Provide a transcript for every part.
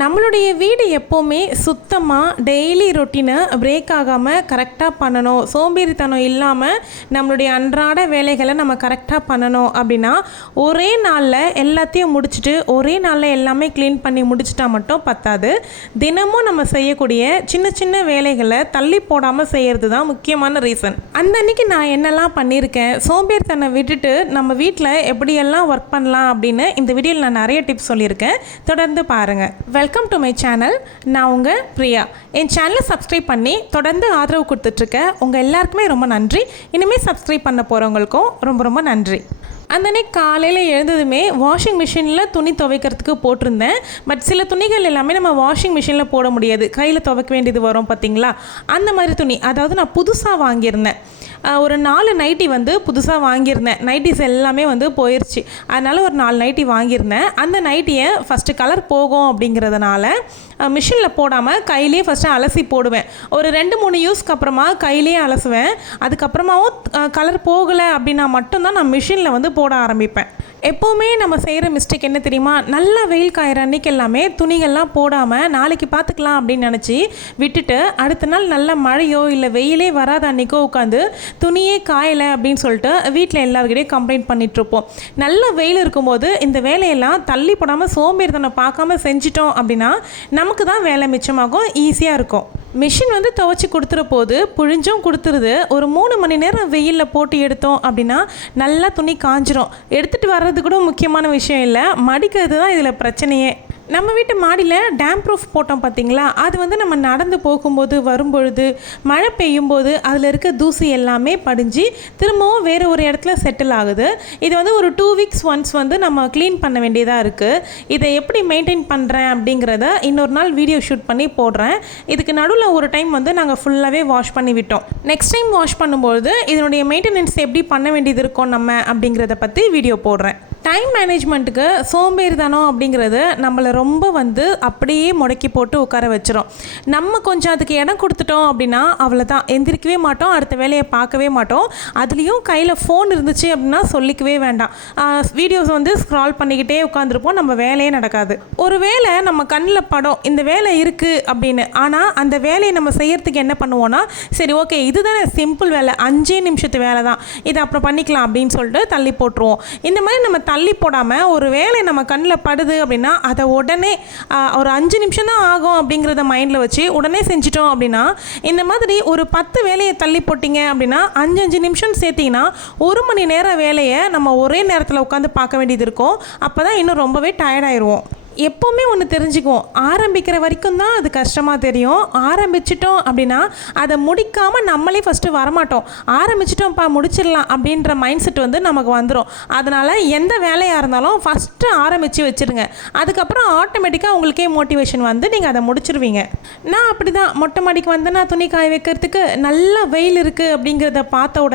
நம்மளுடைய வீடு எப்போவுமே சுத்தமாக டெய்லி ரொட்டீனை பிரேக் ஆகாமல் கரெக்டாக பண்ணணும். சோம்பேறித்தனம் இல்லாமல் நம்மளுடைய அன்றாட வேலைகளை நம்ம கரெக்டாக பண்ணணும் அப்படின்னா ஒரே நாளில் எல்லாத்தையும் முடிச்சுட்டு ஒரே நாளில் எல்லாமே க்ளீன் பண்ணி முடிச்சிட்டா மட்டும் பத்தாது. தினமும் நம்ம செய்யக்கூடிய சின்ன சின்ன வேலைகளை தள்ளி போடாமல் செய்கிறது தான் முக்கியமான ரீசன். அந்த அன்றைக்கி நான் என்னெல்லாம் பண்ணியிருக்கேன், சோம்பேறித்தனம் விட்டுட்டு நம்ம வீட்டில் எப்படியெல்லாம் ஒர்க் பண்ணலாம் அப்படின்னு இந்த வீடியோவில் நான் நிறைய டிப்ஸ் சொல்லியிருக்கேன். தொடர்ந்து பாருங்கள். Welcome to my channel. நான் உங்கள் பிரியா. என் சேனலை சப்ஸ்கிரைப் பண்ணி தொடர்ந்து ஆதரவு கொடுத்துட்ருக்க உங்கள் எல்லாருக்குமே ரொம்ப நன்றி. இனிமேல் சப்ஸ்கிரைப் பண்ண போகிறவங்களுக்கும் ரொம்ப ரொம்ப நன்றி. அன்றைக்கி காலையில் எழுந்ததுமே வாஷிங் மிஷினில் துணி துவைக்கிறதுக்கு போட்டிருந்தேன். பட் சில துணிகள் எல்லாமே நம்ம வாஷிங் மிஷினில் போட முடியாது, கையில் துவைக்க வேண்டியது வரும் பார்த்திங்களா. அந்த மாதிரி துணி, அதாவது நான் புதுசாக வாங்கியிருந்தேன். ஒரு 4 நைட்டி புதுசாக வாங்கியிருந்தேன். நைட்டிஸ் எல்லாமே போயிடுச்சு. அதனால் ஒரு 4 நைட்டி வாங்கியிருந்தேன். அந்த நைட்டியை ஃபஸ்ட்டு கலர் போகும் அப்படிங்கிறதுனால மிஷினில் போடாமல் கையிலே ஃபஸ்ட்டு அலசி போடுவேன். ஒரு 2-3 யூஸ்க்கு அப்புறமா கையிலே அலசுவேன். அதுக்கப்புறமாவும் கலர் போகலை அப்படின்னா மட்டும்தான் நான் மிஷினில் போட ஆரம்பிப்பேன். எப்போவுமே நம்ம செய்கிற மிஸ்டேக் என்ன தெரியுமா, நல்லா வெயில் காயிற அன்றைக்கி எல்லாமே துணிகள்லாம் போடாமல் நாளைக்கு பார்த்துக்கலாம் அப்படின்னு நினச்சி விட்டுட்டு அடுத்த நாள் நல்ல மழையோ இல்லை வெயிலே வராத அன்றைக்கோ உட்காந்து துணியே காயலை அப்படின்னு சொல்லிட்டு வீட்டில் எல்லாருக்கிட்டையும் கம்ப்ளைண்ட் பண்ணிகிட்ருப்போம். நல்ல வெயில் இருக்கும்போது இந்த வேலையெல்லாம் தள்ளி போடாமல் சோம்பேறித்தனம் பார்க்காம செஞ்சிட்டோம் அப்படின்னா நமக்கு தான் வேலை மிச்சமாகும், ஈஸியாக இருக்கும். மிஷின் துவைச்சி கொடுத்துற போது புழிஞ்சும் கொடுத்துருது. ஒரு 3 மணி நேரம் வெயிலில் போட்டு எடுத்தோம் அப்படின்னா நல்லா துணி காஞ்சிரும். எடுத்துகிட்டு வர்றது கூட முக்கியமான விஷயம் இல்லை, மடிக்கிறது தான் இதில் பிரச்சனையே. நம்ம வீட்டு மாடியில் டேம் ப்ரூஃப் போட்டோம் பார்த்திங்களா, அது நம்ம நடந்து போகும்போது வரும்பொழுது மழை பெய்யும்போது அதில் இருக்க தூசி எல்லாமே படிஞ்சு திரும்பவும் வேறு ஒரு இடத்துல செட்டில் ஆகுது. இது ஒரு 2 வீக்ஸ் ஒன்ஸ் நம்ம க்ளீன் பண்ண வேண்டியதாக இருக்குது. இதை எப்படி மெயின்டைன் பண்ணுறேன் அப்படிங்கிறத இன்னொரு நாள் வீடியோ ஷூட் பண்ணி போடுறேன். இதுக்கு நடுவில் ஒரு டைம் நாங்கள் ஃபுல்லாகவே வாஷ் பண்ணி விட்டோம். நெக்ஸ்ட் டைம் வாஷ் பண்ணும்போது இதனுடைய மெயின்டெனன்ஸ் எப்படி பண்ண வேண்டியது இருக்கோம் நம்ம அப்படிங்கிறத பற்றி வீடியோ போடுறேன். டைம் மேனேஜ்மெண்ட்டுக்கு சோம்பேறித்தனம் அப்படிங்கிறது நம்மளை ரொம்ப அப்படியே முடக்கி போட்டு உட்கார வச்சிரும். நம்ம கொஞ்சம் அதுக்கு இடம் கொடுத்துட்டோம் அப்படின்னா அவ்வளோதான், எந்திரிக்கவே மாட்டோம், அடுத்த வேலையை பார்க்கவே மாட்டோம். அதுலேயும் கையில் ஃபோன் இருந்துச்சு அப்படின்னா சொல்லிக்கவே வேண்டாம். வீடியோஸ் ஸ்க்ரால் பண்ணிக்கிட்டே உட்காந்துருப்போம், நம்ம வேலையே நடக்காது. ஒரு வேலை நம்ம கண்ணில் படம், இந்த வேலை இருக்குது அப்படின்னு, ஆனால் அந்த வேலையை நம்ம செய்யறதுக்கு என்ன பண்ணுவோன்னா, சரி ஓகே இதுதானே சிம்பிள் வேலை, 5 நிமிஷத்து வேலை தான், இதை அப்புறம் பண்ணிக்கலாம் அப்படின்னு சொல்லிட்டு தள்ளி போட்டுருவோம். இந்த மாதிரி நம்ம தள்ளி போடாமல் ஒரு வேலை நம்ம கண்ணில் படுது அப்படின்னா அதை உடனே ஒரு 5 நிமிஷம் தான் ஆகும் அப்படிங்கிறத மைண்டில் வச்சு உடனே செஞ்சிட்டோம் அப்படின்னா, இந்த மாதிரி ஒரு 10 வேலையை தள்ளி போட்டிங்க அப்படின்னா 5 நிமிஷம் சேர்த்திங்கன்னா 1 மணி நேரம் வேலையை நம்ம ஒரே நேரத்தில் உட்காந்து பார்க்க வேண்டியது இருக்கும். அப்போ தான் இன்னும் ரொம்பவே டயர்டாயிடுவோம். எப்போவுமே ஒன்று தெரிஞ்சுக்குவோம், ஆரம்பிக்கிற வரைக்கும் தான் அது கஷ்டமாக தெரியும். ஆரம்பிச்சிட்டோம் அப்படின்னா அதை முடிக்காமல் நம்மளே ஃபஸ்ட்டு வரமாட்டோம். ஆரம்பிச்சிட்டோம்ப்பா முடிச்சிடலாம் அப்படின்ற மைண்ட் செட் நமக்கு வந்துடும். அதனால் எந்த வேலையாக இருந்தாலும் ஃபஸ்ட்டு ஆரம்பித்து வச்சுருங்க. அதுக்கப்புறம் ஆட்டோமேட்டிக்காக உங்களுக்கே மோட்டிவேஷன் நீங்கள் அதை முடிச்சிருவீங்க. நான் அப்படி தான் மொட்டை மாடிக்கு நான் துணி காய வைக்கிறதுக்கு நல்லா வெயில் இருக்குது அப்படிங்கிறத பார்த்த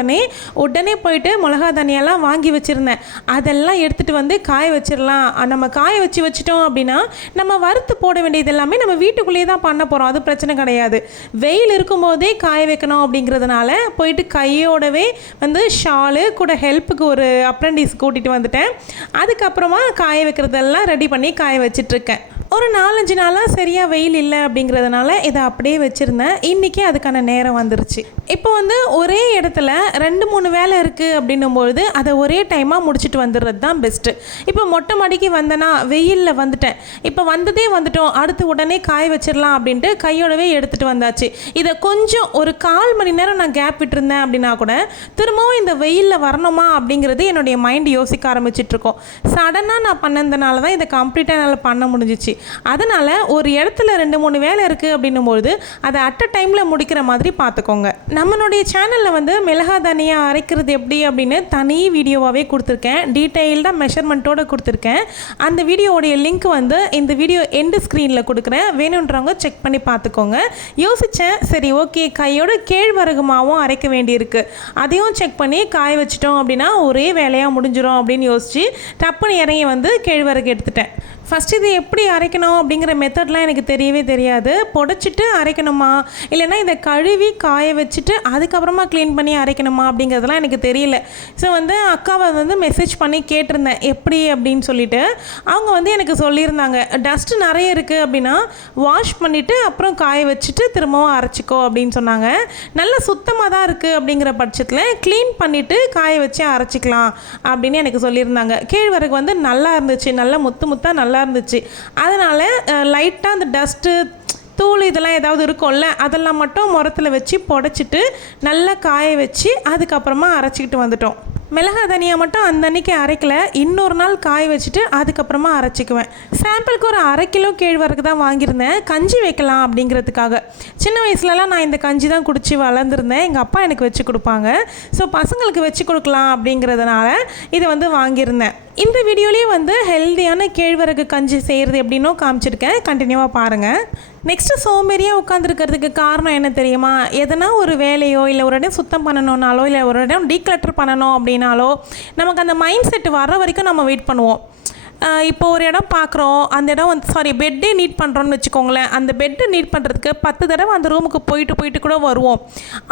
உடனே போயிட்டு மிளகா தனியெல்லாம் வாங்கி வச்சுருந்தேன். அதெல்லாம் எடுத்துகிட்டு காய வச்சிடலாம். நம்ம காய வச்சிட்டோம் அப்படின்னா நம்ம வறுத்து போட வேண்டியது எல்லாமே நம்ம வீட்டுக்குள்ளேயே தான் பண்ண போகிறோம், அது பிரச்சனை கிடையாது. வெயில் இருக்கும்போதே காய வைக்கணும் அப்படிங்கிறதுனால போயிட்டு கையோடவே ஷாலு கூட ஹெல்ப்புக்கு ஒரு அப்ரெண்டிஸ் கூட்டிகிட்டு வந்துட்டேன். அதுக்கப்புறமா காய வைக்கிறதெல்லாம் ரெடி பண்ணி காய வச்சிட்ருக்கேன். ஒரு 4-5 நாளாக சரியாக வெயில் இல்லை அப்படிங்கிறதுனால இதை அப்படியே வச்சுருந்தேன். இன்றைக்கி அதுக்கான நேரம் வந்துருச்சு. இப்போ ஒரே இடத்துல 2-3 வேலை இருக்குது அப்படின்னும்பொழுது அதை ஒரே டைமாக முடிச்சுட்டு வந்துடுறது தான் பெஸ்ட்டு. இப்போ மொட்டை மாடிக்கு வந்தேன்னா வெயிலில் வந்துட்டேன், இப்போ வந்துட்டோம், அடுத்து உடனே காய வச்சிடலாம் அப்படின்ட்டு கையோடவே எடுத்துகிட்டு வந்தாச்சு. இதை கொஞ்சம் ஒரு 1/4 மணி நேரம் நான் கேப் விட்டுருந்தேன் அப்படின்னா கூட திரும்பவும் இந்த வெயிலில் வரணுமா அப்படிங்கிறது என்னுடைய மைண்டு யோசிக்க ஆரம்பிச்சிட்ருக்கோம். சடனாக நான் பண்ணதுனால தான் இதை கம்ப்ளீட்டாக என்னால் பண்ண முடிஞ்சிச்சு. அதனால் ஒரு இடத்துல 2-3 வேலை இருக்குது அப்படின்னும்போது அதை அட் அ டைமில் முடிக்கிற மாதிரி பார்த்துக்கோங்க. நம்மளுடைய சேனலில் மிளகா தனியாக அரைக்கிறது எப்படி அப்படின்னு தனி வீடியோவாகவே கொடுத்துருக்கேன். டீட்டெயில்டாக மெஷர்மெண்ட்டோடு கொடுத்துருக்கேன். அந்த வீடியோடைய லிங்க் இந்த வீடியோ எண்டு ஸ்க்ரீனில் கொடுக்குறேன், வேணுன்றவங்க செக் பண்ணி பார்த்துக்கோங்க. யோசித்தேன், சரி ஓகே கையோட கேழ்வரகு மாவும் அரைக்க வேண்டியிருக்கு, அதையும் செக் பண்ணி காய வச்சிட்டோம் அப்படின்னா ஒரே வேலையாக முடிஞ்சிடும் அப்படின்னு யோசித்து டப்புன்னு இறங்கி கேழ்வரகு எடுத்துட்டேன். ஃபஸ்ட்டு இது எப்படி அரைக்கணும் அப்படிங்கிற மெத்தட்லாம் எனக்கு தெரியவே தெரியாது. புடைச்சிட்டு அரைக்கணுமா, இல்லைனா இதை கழுவி காய வச்சுட்டு அதுக்கப்புறமா க்ளீன் பண்ணி அரைக்கணுமா அப்படிங்கிறதுலாம் எனக்கு தெரியல. ஸோ வந்து அக்காவை வந்து மெசேஜ் பண்ணி கேட்டிருந்தேன் எப்படி அப்படின்னு சொல்லிட்டு. அவங்க வந்து எனக்கு சொல்லியிருந்தாங்க, டஸ்ட்டு நிறைய இருக்குது அப்படின்னா வாஷ் பண்ணிவிட்டு அப்புறம் காய வச்சுட்டு திரும்பவும் அரைச்சிக்கோ அப்படின்னு சொன்னாங்க. நல்ல சுத்தமாக தான் இருக்குது அப்படிங்கிற பட்சத்தில் க்ளீன் பண்ணிவிட்டு காய வச்சு அரைச்சிக்கலாம் அப்படின்னு எனக்கு சொல்லியிருந்தாங்க. கேழ்வரகு வந்து நல்லா இருந்துச்சு, நல்லா முத்தாக நல்லா இருந்துச்சு. அதனால் லைட்டாக அந்த டஸ்ட்டு தூள் இதெல்லாம் ஏதாவது இருக்கும்ல, அதெல்லாம் மட்டும் முரத்தில் வச்சு புடைச்சிட்டு நல்லா காய வச்சு அதுக்கப்புறமா அரைச்சிக்கிட்டு வந்துட்டோம். மிளகா தனியாக மட்டும் அந்த அன்றைக்கி அரைக்கலை, இன்னொரு நாள் காய வச்சுட்டு அதுக்கப்புறமா அரைச்சிக்குவேன். சாம்பிளுக்கு ஒரு 1/2 கிலோ கேழ்வரகு தான் வாங்கியிருந்தேன், கஞ்சி வைக்கலாம் அப்படிங்கிறதுக்காக. சின்ன வயசுலலாம் நான் இந்த கஞ்சி தான் குடித்து வளர்ந்துருந்தேன். எங்கள் அப்பா எனக்கு வச்சு கொடுப்பாங்க. ஸோ பசங்களுக்கு வச்சு கொடுக்கலாம் அப்படிங்கிறதுனால இதை வந்து வாங்கியிருந்தேன். இந்த வீடியோலேயே வந்து ஹெல்த்தியான கேழ்வரகு கஞ்சி செய்கிறது எப்படின்னும் காமிச்சிருக்கேன், கண்டினியூவாக பாருங்கள். நெக்ஸ்ட்டு சோம்பேறியாக உட்காந்துருக்கிறதுக்கு காரணம் என்ன தெரியுமா? எதனா ஒரு வேலையோ இல்லை ஒரு இடம் சுத்தம் பண்ணணுன்னாலோ இல்லை ஒரு இடம் டீக்ளட்டர் பண்ணணும் அப்படின்னாலோ நமக்கு அந்த மைண்ட் செட் வர வரைக்கும் நம்ம வெயிட் பண்ணுவோம். இப்போ ஒரு இடம் பார்க்குறோம், அந்த இடம் வந்து பெட்டே நீட் பண்ணுறோன்னு வச்சுக்கோங்களேன். அந்த பெட்டு நீட் பண்ணுறதுக்கு 10 தடவை அந்த ரூமுக்கு போயிட்டு கூட வருவோம்.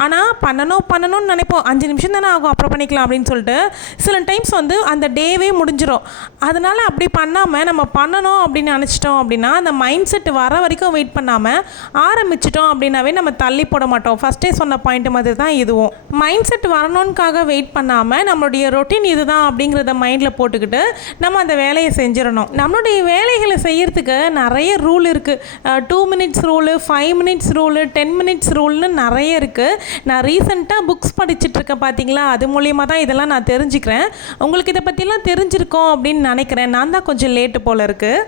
ஆனால் பண்ணணும்னு நினைப்போம், 5 நிமிஷம் தானே ஆகும் அப்புறம் பண்ணிக்கலாம் அப்படின்னு சொல்லிட்டு சில டைம்ஸ் வந்து அந்த டேவே முடிஞ்சிடும். அதனால் அப்படி பண்ணாமல் நம்ம பண்ணணும் அப்படின்னு நினச்சிட்டோம் அப்படின்னா அந்த மைண்ட் செட் வர வரைக்கும் வெயிட் பண்ணாமல் ஆரம்பிச்சிட்டோம் அப்படின்னாவே நம்ம தள்ளி போட மாட்டோம். ஃபஸ்ட்டே சொன்ன பாயிண்ட் மாதிரி தான் இதுவும். மைண்ட் செட் வரணுன்னுக்காக வெயிட் பண்ணாமல் நம்மளுடைய ரொட்டீன் இதுதான் அப்படிங்கிறத மைண்டில் போட்டுக்கிட்டு நம்ம அந்த வேலையை செஞ்சிடணும். நம்மளுடைய வேலைகளை செய்யறதுக்கு நிறைய ரூல் இருக்குது. 2 minutes rule, 5 minutes rule, 10 minutes ரூல்னு நிறைய இருக்குது. நான் ரீசெண்டாக புக்ஸ் படிச்சுட்ருக்கேன் பார்த்தீங்களா, அது மூலியமாக தான் இதெல்லாம் நான் தெரிஞ்சுக்கிறேன். உங்களுக்கு இதை பற்றிலாம் தெரிஞ்சிருக்கோம் அப்படின்னு நினைக்கிறேன். நான் தான் கொஞ்சம் லேட்டு போல் இருக்குது.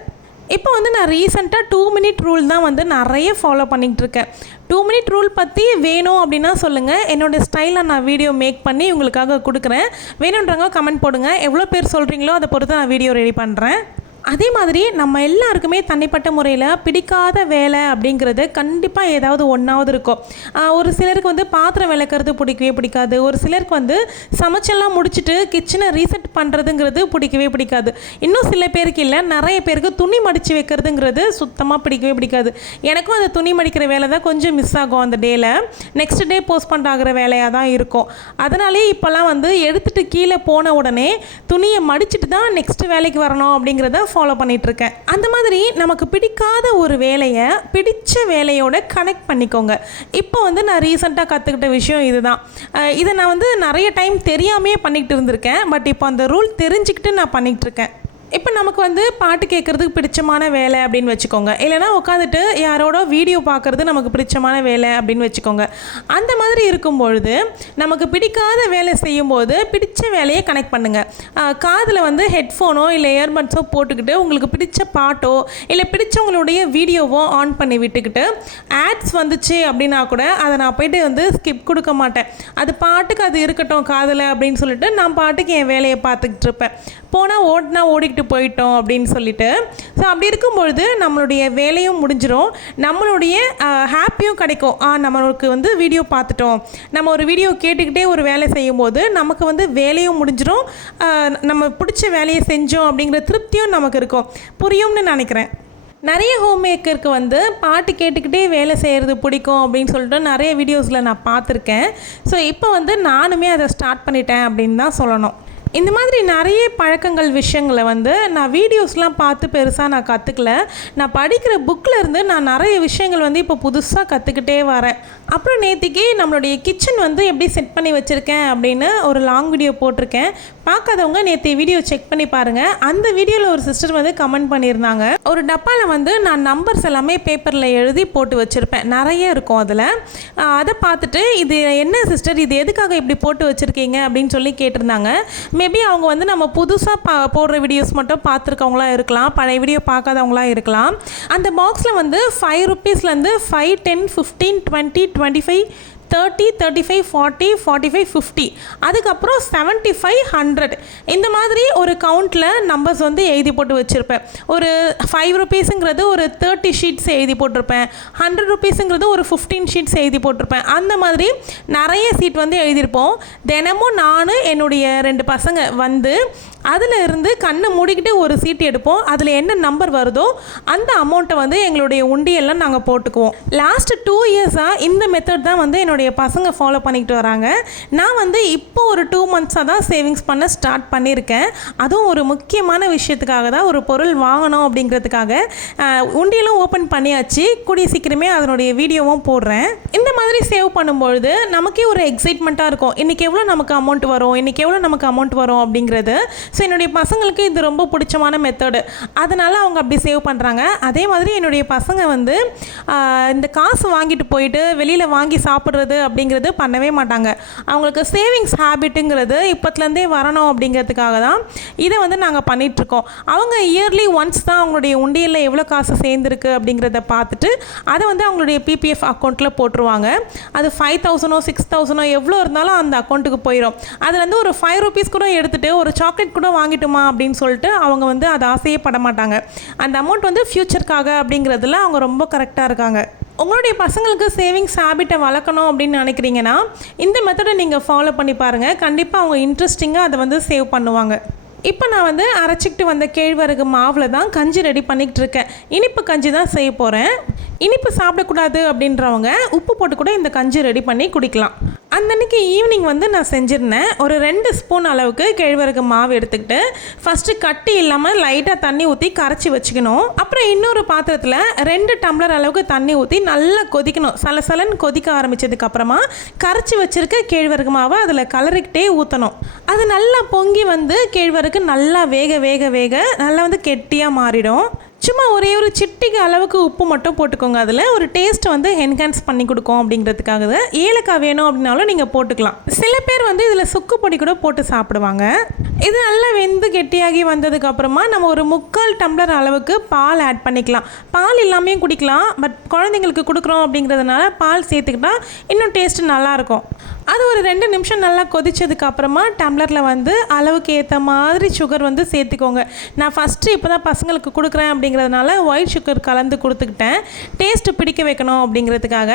இப்போ வந்து நான் ரீசெண்டாக 2 மினிட் ரூல் தான் வந்து நிறைய ஃபாலோ பண்ணிகிட்டு இருக்கேன். 2 மினிட் ரூல் பற்றி வேணும் அப்படின்னா சொல்லுங்கள், என்னோடய ஸ்டைலில் நான் வீடியோ மேக் பண்ணி உங்களுக்காக கொடுக்குறேன். வேணுன்றவங்க கமெண்ட் போடுங்க, எவ்வளோ பேர் சொல்கிறீங்களோ அதை பொறுத்து நான் வீடியோ ரெடி பண்ணுறேன். அதே மாதிரி நம்ம எல்லாருக்குமே தனிப்பட்ட முறையில் பிடிக்காத வேலை அப்படிங்கிறது கண்டிப்பாக ஏதாவது ஒன்றாவது இருக்கும். ஒரு சிலருக்கு வந்து பாத்திரம் விளக்குறது பிடிக்கவே பிடிக்காது. ஒரு சிலருக்கு வந்து சமைச்செல்லாம் முடிச்சுட்டு கிச்சனை ரீசெட் பண்ணுறதுங்கிறது பிடிக்கவே பிடிக்காது. இன்னும் சில பேருக்கு இல்லை, நிறைய பேருக்கு துணி மடித்து வைக்கிறதுங்கிறது சுத்தமாக பிடிக்கவே பிடிக்காது. எனக்கும் அந்த துணி மடிக்கிற வேலை தான் கொஞ்சம் மிஸ் ஆகும். அந்த டேயில் நெக்ஸ்ட் டே போஸ்ட்பண்ட் ஆகிற வேலையாக தான் இருக்கும். அதனாலே இப்போல்லாம் வந்து எடுத்துகிட்டு கீழே போன உடனே துணியை மடிச்சுட்டு தான் நெக்ஸ்ட் வேலைக்கு வரணும் அப்படிங்கிறத ஃபாலோ பண்ணிகிட்ருக்கேன். அந்த மாதிரி நமக்கு பிடிக்காத ஒரு வேலையை பிடிச்ச வேலையோட கனெக்ட் பண்ணிக்கோங்க. இப்போ வந்து நான் ரீசெண்டாக கற்றுக்கிட்ட விஷயம் இதுதான். இதை நான் வந்து நிறைய டைம் தெரியாமையே பண்ணிக்கிட்டு இருந்திருக்கேன். பட் இப்போ அந்த ரூல் தெரிஞ்சுக்கிட்டு நான் பண்ணிகிட்ருக்கேன். இப்போ நமக்கு வந்து பாட்டு கேட்குறதுக்கு பிடிச்சமான வேலை அப்படின்னு வச்சுக்கோங்க, இல்லைனா உட்காந்துட்டு யாரோட வீடியோ பார்க்குறது நமக்கு பிடிச்சமான வேலை அப்படின்னு வச்சுக்கோங்க. அந்த மாதிரி இருக்கும்பொழுது நமக்கு பிடிக்காத வேலை செய்யும்போது பிடிச்ச வேலையை கனெக்ட் பண்ணுங்கள். காதில் வந்து ஹெட்ஃபோனோ இல்லை இயர்பட்ஸோ போட்டுக்கிட்டு உங்களுக்கு பிடிச்ச பாட்டோ இல்லை பிடிச்சவங்களுடைய வீடியோவோ ஆன் பண்ணி விட்டுக்கிட்டு ஆட்ஸ் வந்துச்சு அப்படின்னா கூட அதை நான் போய்ட்டு வந்து ஸ்கிப் கொடுக்க மாட்டேன். அது பாட்டுக்கு அது இருக்கட்டும் காதில் அப்படின்னு சொல்லிட்டு நான் பாட்டுக்கு என் வேலையை பார்த்துக்கிட்டு இருப்பேன். போனால் ஓடிக்கிட்டு போயிட்டோம் அப்படின்னு சொல்லிட்டு. ஸோ அப்படி இருக்கும்பொழுது நம்மளுடைய வேலையும் முடிஞ்சிடும், நம்மளுடைய ஹாப்பியும் கிடைக்கும். நம்மளுக்கு வந்து வீடியோ பார்த்துட்டோம், நம்ம ஒரு வீடியோ கேட்டுக்கிட்டே ஒரு வேலை செய்யும்போது நமக்கு வந்து வேலையும் முடிஞ்சிடும், நம்ம பிடிச்ச வேலையை செஞ்சோம் அப்படிங்கிற திருப்தியும் நமக்கு இருக்கும். புரியும்னு நினைக்கிறேன். நிறைய ஹோம் மேக்கருக்கு வந்து பாட்டு கேட்டுக்கிட்டே வேலை செய்கிறது பிடிக்கும் அப்படின்னு சொல்லிட்டு நிறைய வீடியோஸில் நான் பார்த்துருக்கேன். ஸோ இப்போ வந்து நானுமே அதை ஸ்டார்ட் பண்ணிட்டேன் அப்படின்னு தான் சொல்லணும். இந்த மாதிரி நிறைய பழக்கங்கள் விஷயங்களை வந்து நான் வீடியோஸ்லாம் பார்த்து பெருசாக நான் கற்றுக்கல. நான் படிக்கிற புக்கில் இருந்து நான் நிறைய விஷயங்கள் வந்து இப்போ புதுசாக கற்றுக்கிட்டே வரேன். அப்புறம் நேற்றுக்கு நம்மளுடைய கிச்சன் வந்து எப்படி செட் பண்ணி வச்சுருக்கேன் அப்படின்னு ஒரு லாங் வீடியோ போட்டிருக்கேன். பார்க்காதவங்க நேற்று வீடியோ செக் பண்ணி பாருங்கள். அந்த வீடியோவில் ஒரு சிஸ்டர் வந்து கமெண்ட் பண்ணியிருந்தாங்க, ஒரு டப்பாவில் வந்து நான் நம்பர்ஸ் எல்லாமே பேப்பரில் எழுதி போட்டு வச்சுருப்பேன், நிறைய இருக்கும் அதில். அதை பார்த்துட்டு இது என்ன சிஸ்டர், இது எதுக்காக இப்படி போட்டு வச்சுருக்கீங்க அப்படின்னு சொல்லி கேட்டிருந்தாங்க. மேபி அவங்க வந்து நம்ம புதுசாக போடுற வீடியோஸ் மட்டும் பார்த்துருக்கவங்களா இருக்கலாம், பழைய வீடியோ பார்க்காதவங்களா இருக்கலாம். அந்த பாக்ஸில் வந்து 5 ருப்பீஸ்லேருந்து 5, 10, 15, 20, 25, 30, 35, 40, 45, 50, அதுக்கப்புறம் 75, 100 இந்த மாதிரி ஒரு கவுண்டில் நம்பர்ஸ் வந்து எழுதி போட்டு வச்சுருப்பேன். ஒரு 5 ருப்பீஸுங்கிறது ஒரு 30 ஷீட்ஸ் எழுதி போட்டிருப்பேன், 100 ருப்பீஸுங்கிறது ஒரு 15 ஷீட்ஸ் எழுதி போட்டிருப்பேன். அந்த மாதிரி நிறைய சீட் வந்து எழுதியிருப்போம். தினமும் நான் என்னுடைய 2 பசங்க வந்து அதில் இருந்து கண்ணை மூடிக்கிட்டு ஒரு சீட்டு எடுப்போம். அதில் என்ன நம்பர் வருதோ அந்த அமௌண்ட்டை வந்து எங்களுடைய உண்டியெல்லாம் நாங்கள் போட்டுக்குவோம். லாஸ்ட் 2 இயர்ஸாக இந்த மெத்தட் தான் வந்து என்னுடைய பசங்க ஃபாலோ பண்ணிக்கிட்டு வராங்க. நான் வந்து இப்போ ஒரு 2 மந்த்ஸாக தான் சேவிங்ஸ் பண்ண ஸ்டார்ட் பண்ணியிருக்கேன். அதுவும் ஒரு முக்கியமான விஷயத்துக்காக தான், ஒரு பொருள் வாங்கணும் அப்படிங்கிறதுக்காக. உண்டியலும் ஓப்பன் பண்ணியாச்சு, கூடிய சீக்கிரமே அதனுடைய வீடியோவும் போடுறேன். இந்த மாதிரி சேவ் பண்ணும்பொழுது நமக்கே ஒரு எக்ஸைட்மெண்ட்டாக இருக்கும். இன்றைக்கி எவ்வளோ நமக்கு அமௌண்ட் வரும், இன்றைக்கி எவ்வளோ நமக்கு அமௌண்ட் வரும் அப்படிங்கிறது. ஸோ என்னுடைய பசங்களுக்கு இது ரொம்ப பிடிச்சமான மெத்தடு, அதனால் அவங்க அப்படி சேவ் பண்ணுறாங்க. அதே மாதிரி என்னுடைய பசங்க வந்து இந்த காசு வாங்கிட்டு போயிட்டு வெளியில் வாங்கி சாப்பிட்றது அப்படிங்கிறது பண்ணவே மாட்டாங்க. அவங்களுக்கு சேவிங்ஸ் ஹேபிட்டுங்கிறது இப்போத்துலேருந்தே வரணும் அப்படிங்கிறதுக்காக தான் இதை வந்து நாங்கள் பண்ணிகிட்ருக்கோம். அவங்க இயர்லி ஒன்ஸ் தான் அவங்களுடைய உண்டியலில் எவ்வளோ காசு சேர்ந்துருக்கு அப்படிங்கிறத பார்த்துட்டு அதை வந்து அவங்களுடைய பிபிஎஃப் அக்கௌண்ட்டில் போட்டுருவாங்க. அது 5,000 6,000 எவ்வளோ இருந்தாலும் அந்த அக்கௌண்ட்டுக்கு போயிடும். அதில் வந்து ஒரு 5 ரூபீஸ் கூட எடுத்துகிட்டு ஒரு சாக்லேட் கூட வாங்கிட்டுமா அப்படின்னு சொல்லிட்டு அவங்க வந்து அதை ஆசையே பட மாட்டாங்க. அந்த அமௌண்ட் வந்து ஃப்யூச்சருக்காக அப்படிங்கிறதுல அவங்க ரொம்ப கரெக்டாக இருக்காங்க. உங்களுடைய பசங்களுக்கு சேவிங்ஸ் ஹேபிட்டை வளர்க்கணும் அப்படின்னு நினைக்கிறீங்கன்னா இந்த மெத்தடை நீங்கள் ஃபாலோ பண்ணி பாருங்கள். கண்டிப்பாக அவங்க இன்ட்ரெஸ்டிங்காக அதை வந்து சேவ் பண்ணுவாங்க. இப்போ நான் வந்து அரைச்சிக்கிட்டு வந்த கேழ்வரகு மாவில் தான் கஞ்சி ரெடி பண்ணிக்கிட்டு இருக்கேன். இனிப்பு கஞ்சி தான் செய்ய போகிறேன். இனிப்பு சாப்பிடக்கூடாது அப்படின்றவங்க உப்பு போட்டு கூட இந்த கஞ்சி ரெடி பண்ணி குடிக்கலாம். அன்றைக்கி ஈவினிங் வந்து நான் செஞ்சுருந்தேன். ஒரு 2 ஸ்பூன் அளவுக்கு கேழ்வரகு மாவு எடுத்துக்கிட்டு ஃபஸ்ட்டு கட்டி இல்லாமல் லைட்டாக தண்ணி ஊற்றி கரைச்சி வச்சுக்கணும். அப்புறம் இன்னொரு பாத்திரத்தில் 2 டம்ளர் அளவுக்கு தண்ணி ஊற்றி நல்லா கொதிக்கணும். சலசலன்னு கொதிக்க ஆரம்பித்ததுக்கப்புறமா கரைச்சி வச்சுருக்க கேழ்வரகு மாவை அதில் கலரிக்கிட்டே ஊற்றணும். அது நல்லா பொங்கி வந்து கேழ்வரகு நல்லா வேக வேக வேக நல்லா வந்து கெட்டியாக மாறிடும். சும்மா ஒரே ஒரு சிட்டிக்கு அளவுக்கு உப்பு மட்டும் போட்டுக்கோங்க. அதில் ஒரு டேஸ்ட் வந்து என்ஹான்ஸ் பண்ணி கொடுக்கும் அப்படிங்கிறதுக்காக தான். ஏலக்காய் வேணும் அப்படின்னாலும் நீங்கள் போட்டுக்கலாம். சில பேர் வந்து இதில் சுக்கு பொடி கூட போட்டு சாப்பிடுவாங்க. இது நல்லா வெந்து கெட்டியாகி வந்ததுக்கப்புறமா நம்ம ஒரு 3/4 டம்ளர் அளவுக்கு பால் ஆட் பண்ணிக்கலாம். பால் இல்லாமே குடிக்கலாம், பட் குழந்தைங்களுக்கு கொடுக்குறோம் அப்படிங்கிறதுனால பால் சேர்த்துக்கிட்டா இன்னும் டேஸ்ட்டு நல்லாயிருக்கும். அது ஒரு 2 நிமிஷம் நல்லா கொதிச்சதுக்கப்புறமா டம்ளரில் வந்து அளவுக்கு ஏற்ற மாதிரி சுகர் வந்து சேர்த்துக்கோங்க. நான் ஃபஸ்ட்டு இப்போ தான் பசங்களுக்கு கொடுக்குறேன் அப்படிங்கிறதுனால ஒயிட் சுகர் கலந்து கொடுத்துக்கிட்டேன், டேஸ்ட்டு பிடிக்க வைக்கணும் அப்படிங்கிறதுக்காக.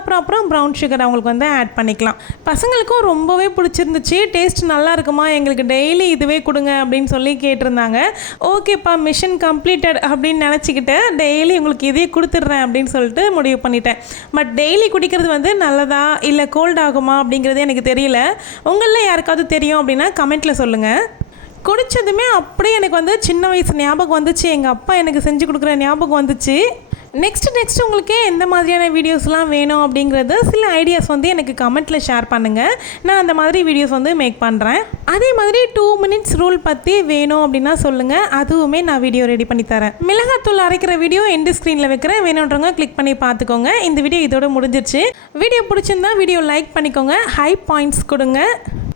அப்புறம் ப்ரௌன் சுகர் அவங்களுக்கு வந்து ஆட் பண்ணிக்கலாம். பசங்களுக்கும் ரொம்பவே பிடிச்சிருந்துச்சு. டேஸ்ட் நல்லா இருக்குமா, எங்களுக்கு டெய்லி இதுவே கொடுங்க அப்படின்னு சொல்லி கேட்டிருந்தாங்க. ஓகேப்பா, மிஷன் கம்ப்ளீட்டட் அப்படின்னு நினச்சிக்கிட்டு டெய்லி உங்களுக்கு இதே கொடுத்துட்றேன் அப்படின்னு சொல்லிட்டு முடிவு பண்ணிட்டேன். பட் டெய்லி குடிக்கிறது வந்து நல்லதா இல்லை கோல்ட் ஆகுமா அப்படிங்கிறது எனக்கு தெரியல. உங்களில் யாருக்காவது தெரியும் அப்படின்னா கமெண்ட்டில் சொல்லுங்கள். குடித்ததுமே அப்படியே எனக்கு வந்து சின்ன வயசு ஞாபகம் வந்துச்சு. எங்கள் அப்பா எனக்கு செஞ்சு கொடுக்குற ஞாபகம் வந்துச்சு. நெக்ஸ்ட் உங்களுக்கு எந்த மாதிரியான வீடியோஸ்லாம் வேணும் அப்படிங்கிறது சில ஐடியாஸ் வந்து எனக்கு கமெண்ட்டில் ஷேர் பண்ணுங்கள். நான் அந்த மாதிரி வீடியோஸ் வந்து மேக் பண்ணுறேன். அதே மாதிரி 2 மினிட்ஸ் ரூல் பற்றி வேணும் அப்படின்னா சொல்லுங்கள், அதுவுமே நான் வீடியோ ரெடி பண்ணி தரேன். மிளகாத்தூள் அரைக்கிற வீடியோ எண்டு ஸ்க்ரீனில் வைக்கிறேன், வேணுன்றவங்க கிளிக் பண்ணி பார்த்துக்கோங்க. இந்த வீடியோ இதோட முடிஞ்சிருச்சு. வீடியோ பிடிச்சிருந்தா வீடியோ லைக் பண்ணிக்கோங்க, ஹை பாயிண்ட்ஸ் கொடுங்க.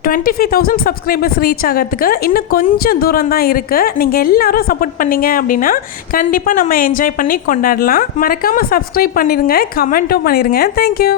25,000 சப்ஸ்கிரைபர்ஸ் ரீச் ஆகிறதுக்கு இன்னும் கொஞ்சம் தூரம் தான் இருக்குது. நீங்கள் எல்லோரும் சப்போர்ட் பண்ணிங்க அப்படின்னா கண்டிப்பாக நம்ம என்ஜாய் பண்ணி கொண்டாடலாம். மறக்காமல் சப்ஸ்கிரைப் பண்ணிடுங்க, கமெண்ட்டும் பண்ணிடுங்க. தேங்க்யூ.